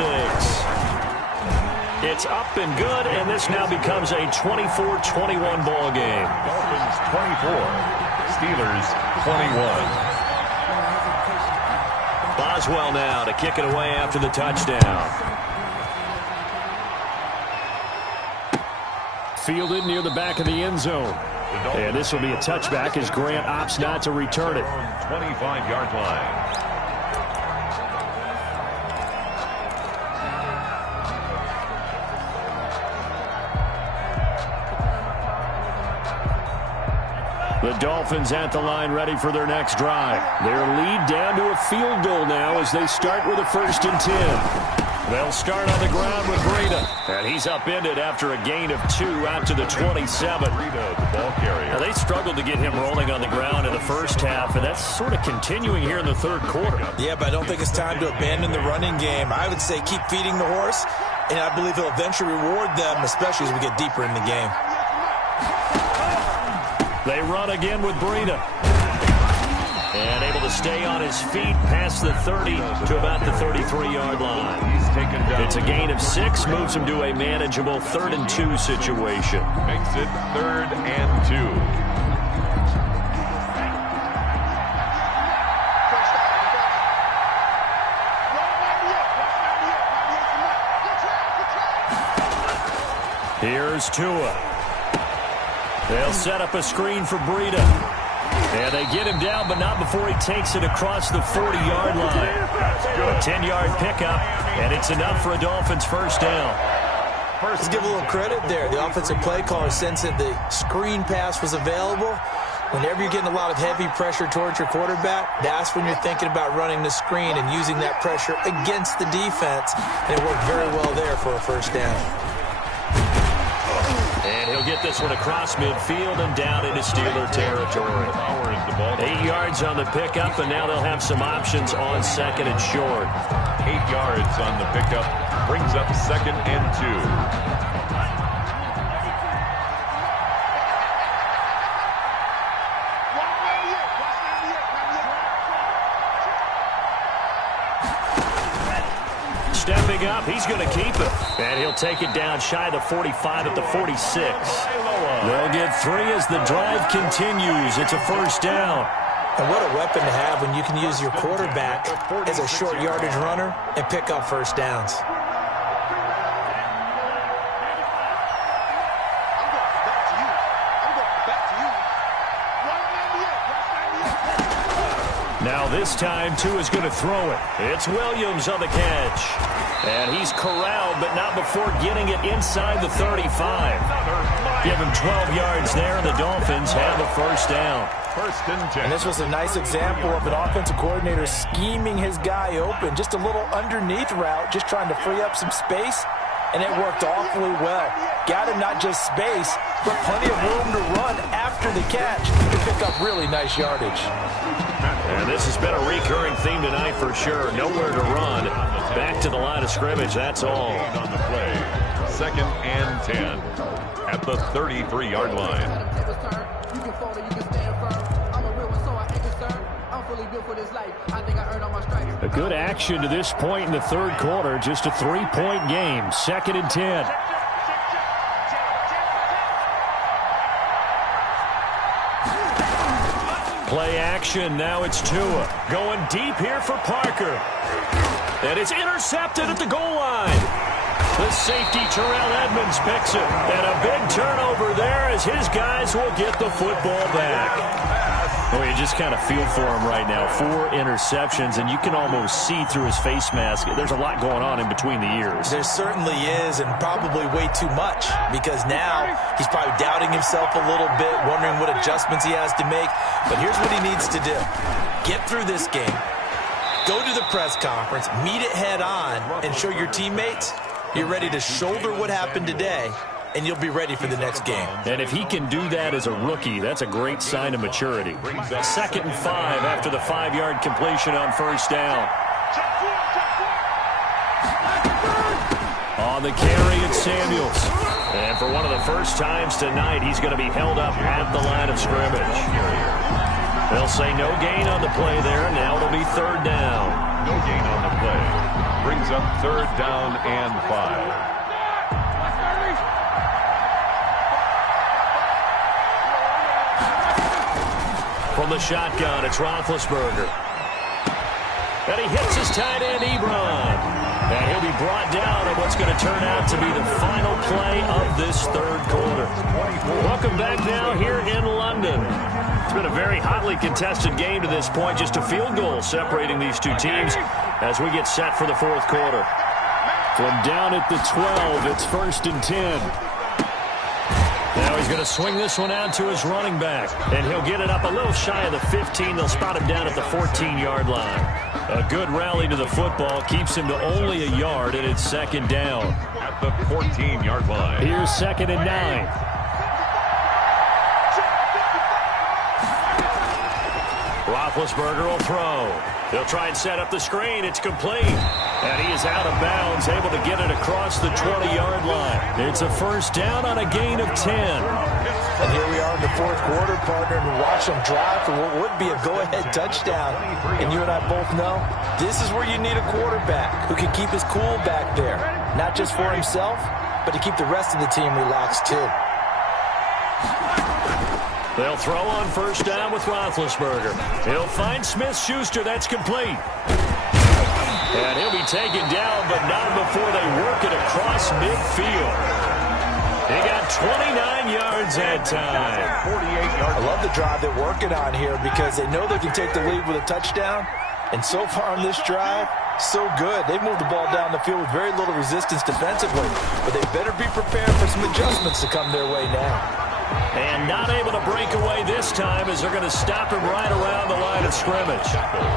It's up and good, and this now becomes a 24-21 ball game. Dolphins 24, Steelers 21. Boswell now to kick it away after the touchdown. Fielded near the back of the end zone. And this will be a touchback as Grant opts not to return it. 25-yard line. The Dolphins at the line ready for their next drive. Their lead down to a field goal now as they start with a 1st and 10. They'll start on the ground with Breida. And he's upended after a gain of 2 out to the 27. Breida, the ball carrier. Now, they struggled to get him rolling on the ground in the first half, and that's sort of continuing here in the 3rd quarter. Yeah, but I don't think it's time to abandon the running game. I would say keep feeding the horse, and I believe he'll eventually reward them, especially as we get deeper in the game. They run again with Breida. And able to stay on his feet past the 30 to about the 33-yard line. He's taken down. It's a gain of 6, moves him to a manageable 3rd and 2 situation. Makes it 3rd and 2. Here's Tua. They'll set up a screen for Breida. And they get him down, but not before he takes it across the 40-yard line. A 10-yard pickup, and it's enough for a Dolphins 1st down. Let's give a little credit there. The offensive play caller sensed that the screen pass was available. Whenever you're getting a lot of heavy pressure towards your quarterback, that's when you're thinking about running the screen and using that pressure against the defense. And it worked very well there for a 1st down. And he'll get this one across midfield and down into Steeler territory. 8 yards on the pickup, and now they'll have some options on 2nd and short. 8 yards on the pickup brings up 2nd and 2. Stepping coming up. He's going to keep it. And he'll take it down shy of the 45 at the 46. They'll get 3 as the drive continues. It's a first down. And what a weapon to have when you can use your quarterback as a short yardage runner and pick up first downs. Now this time, Tua is going to throw it. It's Williams on the catch. And he's corralled, but not before getting it inside the 35. Give him 12 yards there, and the Dolphins have a first down. First and 10. And this was a nice example of an offensive coordinator scheming his guy open. Just a little underneath route, just trying to free up some space, and it worked awfully well. Got him not just space, but plenty of room to run after the catch to pick up really nice yardage. And this has been a recurring theme tonight for sure. Nowhere to run. Back to the line of scrimmage, that's all. On the play. Second and 10 at the 33-yard line. A good action to this point in the third quarter. Just a 3-point game. Second and 10. Play action. Now it's Tua. Going deep here for Parker. And it's intercepted at the goal line. The safety, Terrell Edmonds, picks it. And a big turnover there as his guys will get the football back. Oh, you just kind of feel for him right now. 4 interceptions, and you can almost see through his face mask. There's a lot going on in between the ears. There certainly is, and probably way too much, because now he's probably doubting himself a little bit, wondering what adjustments he has to make. But here's what he needs to do. Get through this game, go to the press conference, meet it head on, and show your teammates you're ready to shoulder what happened today, and you'll be ready for the next game. And if he can do that as a rookie, that's a great sign of maturity. Second and 5 after the 5-yard completion on first down. On the carry, it's Samuels. And for one of the first times tonight, he's going to be held up at the line of scrimmage. They'll say no gain on the play there. Now it'll be third down. No gain on the play. Brings up third down and 5. From the shotgun, it's Roethlisberger. And he hits his tight end, Ebron. And he'll be brought down on what's going to turn out to be the final play of this third quarter. Welcome back now here in London. It's been a very hotly contested game to this point. Just a field goal separating these two teams as we get set for the fourth quarter. From down at the 12, it's first and 10. Now he's going to swing this one out to his running back. And he'll get it up a little shy of the 15. They'll spot him down at the 14-yard line. A good rally to the football keeps him to only a yard, and it's second down. At the 14-yard line. Here's second and 9. Roethlisberger will throw. He'll try and set up the screen. It's complete. And he is out of bounds, able to get it across the 20-yard line. It's a first down on a gain of 10. And here we are in the fourth quarter, partner, and watch them drive for what would be a go-ahead touchdown. And you and I both know this is where you need a quarterback who can keep his cool back there. Not just for himself, but to keep the rest of the team relaxed too. They'll throw on first down with Roethlisberger. He'll find Smith-Schuster. That's complete. And he'll be taken down, but not before they work it across midfield. They got 29 yards that time. I love the drive they're working on here because they know they can take the lead with a touchdown. And so far on this drive, so good. They've moved the ball down the field with very little resistance defensively. But they better be prepared for some adjustments to come their way now. And not able to break away this time as they're going to stop him right around the line of scrimmage.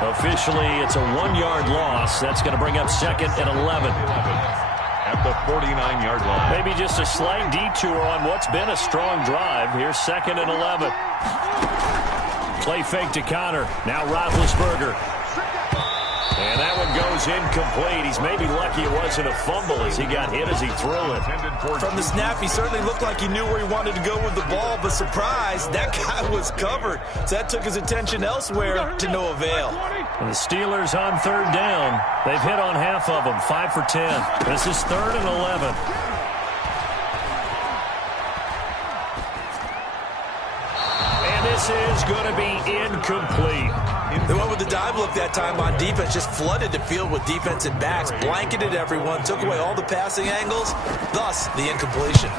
Officially, it's a 1-yard loss. That's going to bring up second and 11. At the 49-yard line. Maybe just a slight detour on what's been a strong drive. Here's second and 11. Play fake to Connor. Now Roethlisberger. And that one goes goes incomplete. He's maybe lucky it wasn't a fumble as he got hit as he threw it. From the snap, he certainly looked like he knew where he wanted to go with the ball, but surprise, that guy was covered. So that took his attention elsewhere to no avail. And the Steelers on third down. They've hit on half of them, 5 for 10. This is 3rd and 11. And this is going to be incomplete. They went with the dive look that time on defense, just flooded the field with defensive backs, blanketed everyone, took away all the passing angles, thus the incompletion.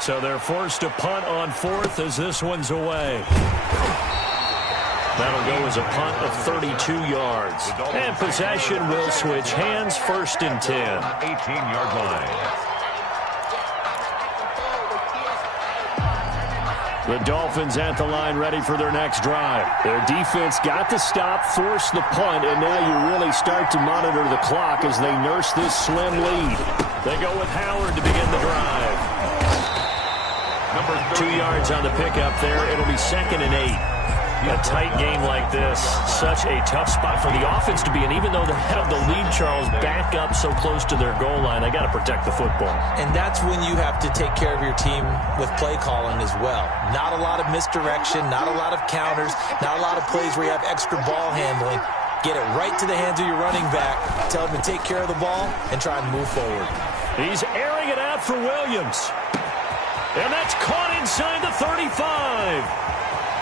So they're forced to punt on 4th as this one's away. That'll go as a punt of 32 yards. And possession will switch hands, 1st and 10. 18-yard line. The Dolphins at the line ready for their next drive. Their defense got the stop, forced the punt, and now you really start to monitor the clock as they nurse this slim lead. They go with Howard to begin the drive. 2 yards on the pickup there. It'll be 2nd and 8. A tight game like this, such a tough spot for the offense to be in. Even though they have the lead, Charles, back up so close to their goal line, they got to protect the football. And that's when you have to take care of your team with play calling as well. Not a lot of misdirection, not a lot of counters, not a lot of plays where you have extra ball handling. Get it right to the hands of your running back, tell him to take care of the ball, and try and move forward. He's airing it out for Williams. And that's caught inside the 35.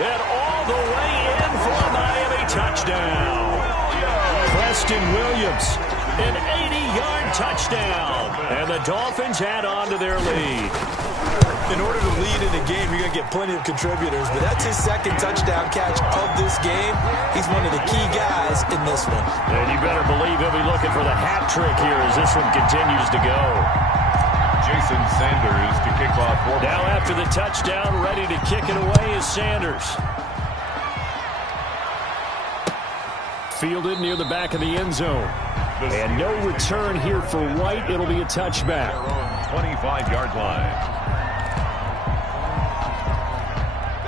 And all the way in for a Miami touchdown. Preston Williams, an 80-yard touchdown. And the Dolphins add on to their lead. In order to lead in a game, you're going to get plenty of contributors, but that's his 2nd touchdown catch of this game. He's one of the key guys in this one. And you better believe he'll be looking for the hat trick here as this one continues to go. Jason Sanders to kick off. Now after the touchdown, ready to kick it away is Sanders. Fielded near the back of the end zone. And no return here for White. It'll be a touchback. 25-yard line.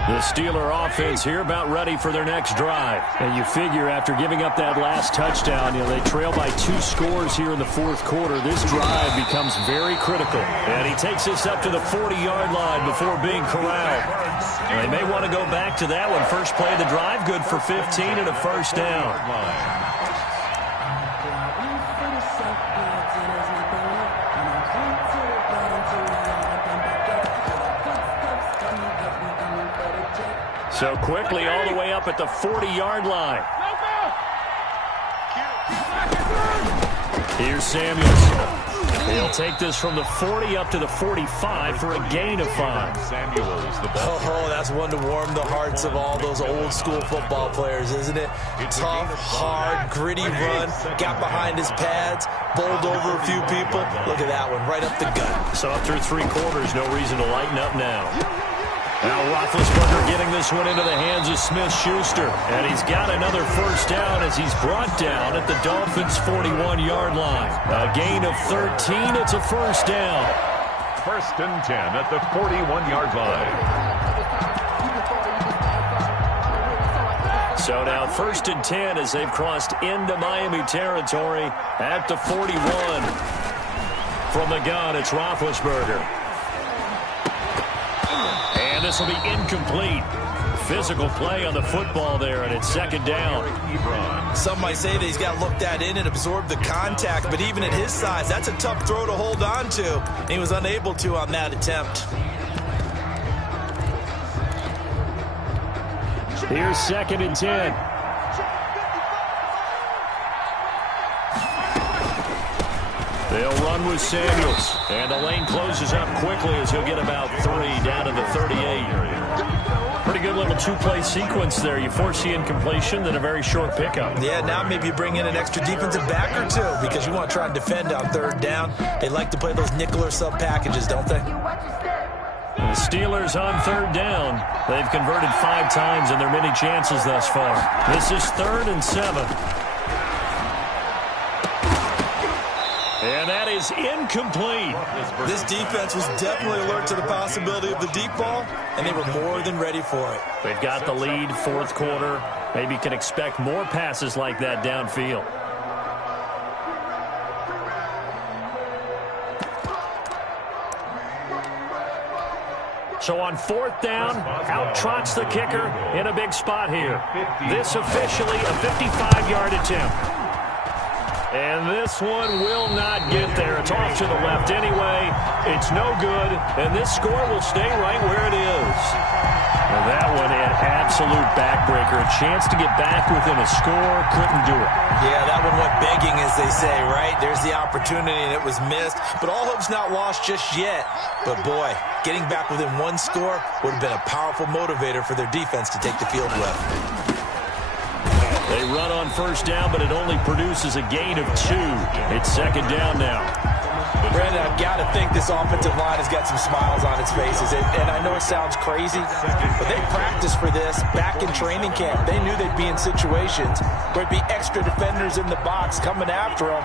The Steeler offense here about ready for their next drive. And you figure after giving up that last touchdown, they trail by 2 scores here in the 4th quarter. This drive becomes very critical. And he takes this up to the 40-yard line before being corralled. And they may want to go back to that one. First play of the drive, good for 15 and a 1st down. So quickly all the way up at the 40-yard line. Here's Samuels. He'll take this from the 40 up to the 45 for a gain of 5. Samuels, the ball. Oh, that's one to warm the hearts of all those old-school football players, isn't it? Tough, hard, gritty run. Got behind his pads, bowled over a few people. Look at that one, right up the gut. So through 3 quarters, no reason to lighten up now. Now Roethlisberger getting this one into the hands of Smith-Schuster. And he's got another 1st down as he's brought down at the Dolphins' 41-yard line. A gain of 13. It's a 1st down. 1st and 10 at the 41-yard line. So now 1st and 10 as they've crossed into Miami territory at the 41. From the gun, it's Roethlisberger. And this will be incomplete. Physical play on the football there, and it's 2nd down. Some might say that he's got looked at in and absorbed the contact, but even at his size, that's a tough throw to hold on to. And he was unable to on that attempt. Here's 2nd and 10. They'll run with Samuels. And the lane closes up quickly as he'll get about 3 down to the 38. Pretty good little 2-play sequence there. You force the incompletion, then a very short pickup. Yeah, now maybe you bring in an extra defensive back or 2 because you want to try and defend on 3rd down. They like to play those nickel or sub packages, don't they? The Steelers on 3rd down. They've converted 5 times in their many chances thus far. This is 3rd and 7. And that is incomplete. This defense was definitely alert to the possibility of the deep ball, and they were more than ready for it. They've got the lead, 4th quarter. Maybe can expect more passes like that downfield. So on 4th down, out trots the kicker in a big spot here. This officially a 55-yard attempt. And this one will not get there. It's off to the left anyway. It's no good, and this score will stay right where it is. And that one an absolute backbreaker. A chance to get back within a score, couldn't do it. Yeah, that one went begging, as they say, right? There's the opportunity, and it was missed. But all hope's not lost just yet. But, boy, getting back within one score would have been a powerful motivator for their defense to take the field with. They run on 1st down, but it only produces a gain of 2. It's 2nd down now. Brandon, I've got to think this offensive line has got some smiles on its faces. And I know it sounds crazy, but they practiced for this back in training camp. They knew they'd be in situations where it'd be extra defenders in the box coming after them,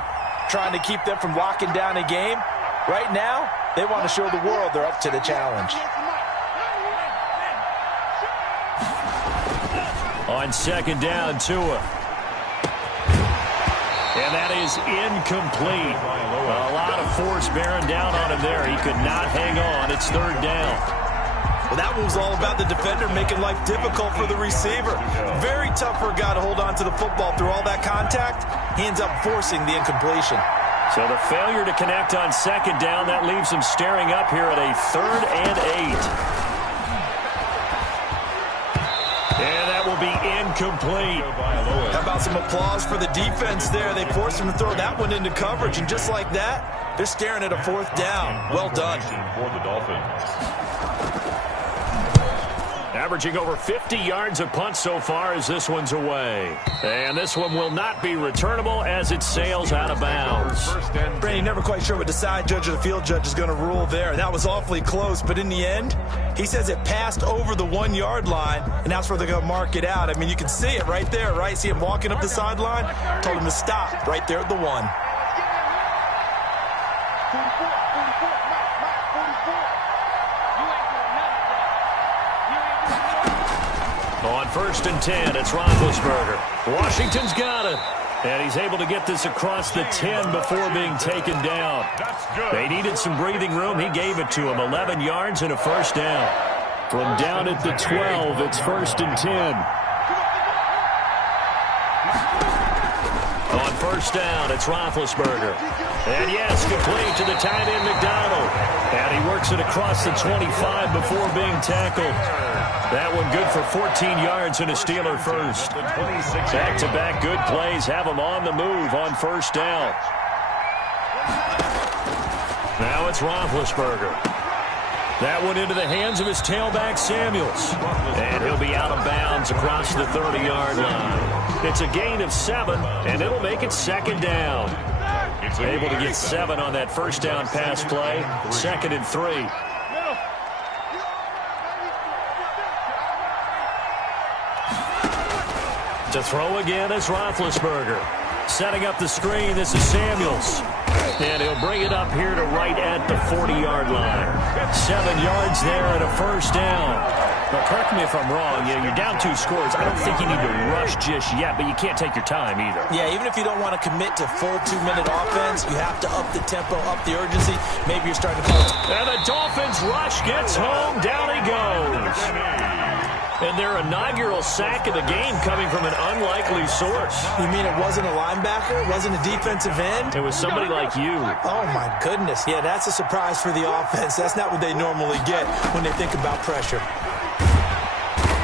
trying to keep them from locking down a game. Right now, they want to show the world they're up to the challenge. On 2nd down, Tua. And that is incomplete. A lot of force bearing down on him there. He could not hang on. It's 3rd down. Well, that one was all about the defender making life difficult for the receiver. Very tough for a guy to hold on to the football through all that contact. He ends up forcing the incompletion. So the failure to connect on 2nd down, that leaves him staring up here at a 3rd and 8. And that will be incomplete. How about some applause for the defense there? They forced him to throw that one into coverage, and just like that, they're staring at a 4th down. Well done. For the Dolphins. Averaging over 50 yards a punt so far as this one's away. And this one will not be returnable as it sails out of bounds. Brandon, never quite sure what the side judge or the field judge is going to rule there. That was awfully close, but in the end, he says it passed over the 1-yard line, and that's where they're going to mark it out. I mean, you can see it right there, right? See him walking up the sideline? Told him to stop right there at the 1. On 1st and 10, it's Roethlisberger. Washington's got it. And he's able to get this across the 10 before being taken down. They needed some breathing room. He gave it to him. 11 yards and a 1st down. From down at the 12, it's 1st and 10. On 1st down, it's Roethlisberger. And yes, complete to the tight end McDonald. And he works it across the 25 before being tackled. That one good for 14 yards and a Steeler first. Back-to-back good plays have him on the move on 1st down. Now it's Roethlisberger. That one into the hands of his tailback, Samuels. And he'll be out of bounds across the 30-yard line. It's a gain of 7, and it'll make it 2nd down. Able to get 7 on that 1st down pass play. 2nd and 3. To throw again is Roethlisberger. Setting up the screen, this is Samuels. And he'll bring it up here to right at the 40-yard line. 7 yards there and a 1st down. But correct me if I'm wrong, you're down 2 scores. I don't think you need to rush just yet, but you can't take your time either. Yeah, even if you don't want to commit to full 2-minute offense, you have to up the tempo, up the urgency. Maybe you're starting to close. And the Dolphins rush gets home. Down he goes. And their inaugural sack of the game coming from an unlikely source. You mean it wasn't a linebacker? It wasn't a defensive end? It was somebody like you. Oh, my goodness. Yeah, that's a surprise for the offense. That's not what they normally get when they think about pressure.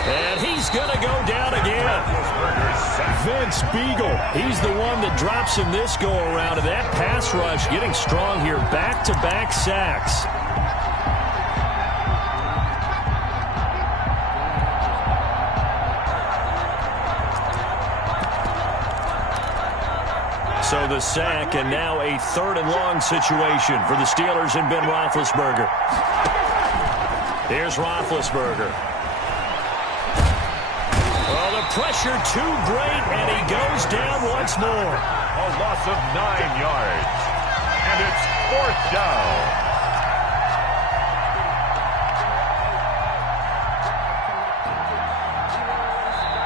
And he's going to go down again. Vince Beagle. He's the one that drops him this go-around. And that pass rush getting strong here. Back-to-back sacks. So the sack, and now a 3rd and long situation for the Steelers and Ben Roethlisberger. Here's Roethlisberger. Well, the pressure too great, and he goes down once more. A loss of 9 yards. And it's 4th down.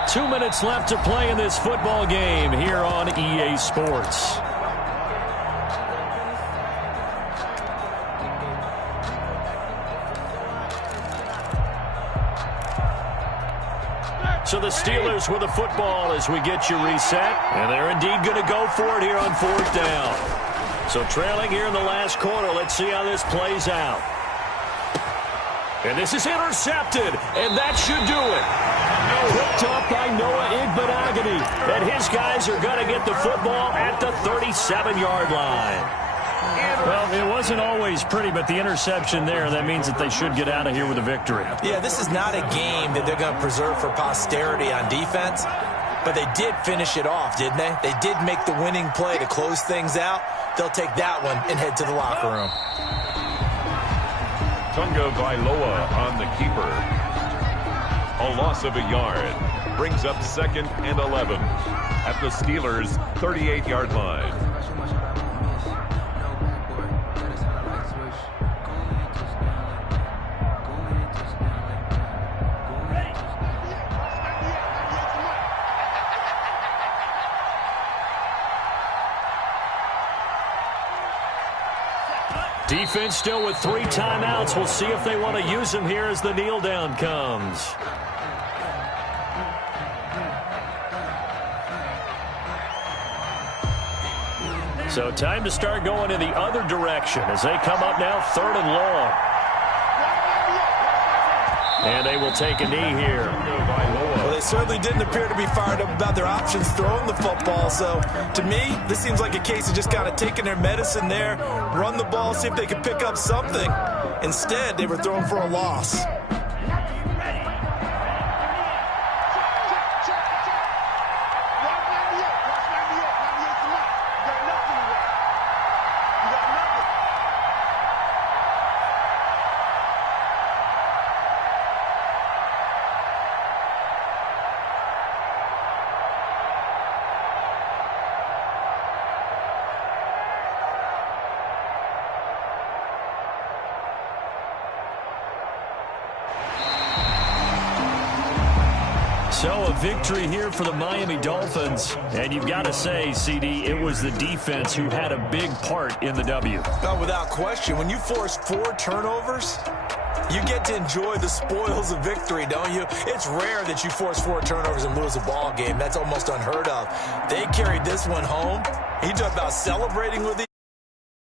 2 minutes left to play in this football game here on EA Sports. So the Steelers with the football as we get you reset. And they're indeed going to go for it here on 4th down. So trailing here in the last quarter. Let's see how this plays out. And this is intercepted. And that should do it. Picked up by Noah Igbenogany. And his guys are going to get the football at the 37-yard line. Well, it wasn't always pretty, but the interception there, that means that they should get out of here with a victory. Yeah, this is not a game that they're going to preserve for posterity on defense, but they did finish it off, didn't they? They did make the winning play to close things out. They'll take that one and head to the locker room. Tunga Vailoa on the keeper. A loss of a yard. Brings up 2nd and 11 at the Steelers' 38-yard line. Defense still with 3 timeouts. We'll see if they want to use them here as the kneel down comes. So time to start going in the other direction as they come up now 3rd and long. And they will take a knee here. Well, they certainly didn't appear to be fired up about their options throwing the football. So, to me, this seems like a case of just kind of taking their medicine there, run the ball, see if they can pick up something. Instead, they were throwing for a loss. So a victory here for the Miami Dolphins. And you've got to say, CD, it was the defense who had a big part in the W. Oh, without question. When you force 4 turnovers, you get to enjoy the spoils of victory, don't you? It's rare that you force 4 turnovers and lose a ball game. That's almost unheard of. They carried this one home. You talk about celebrating with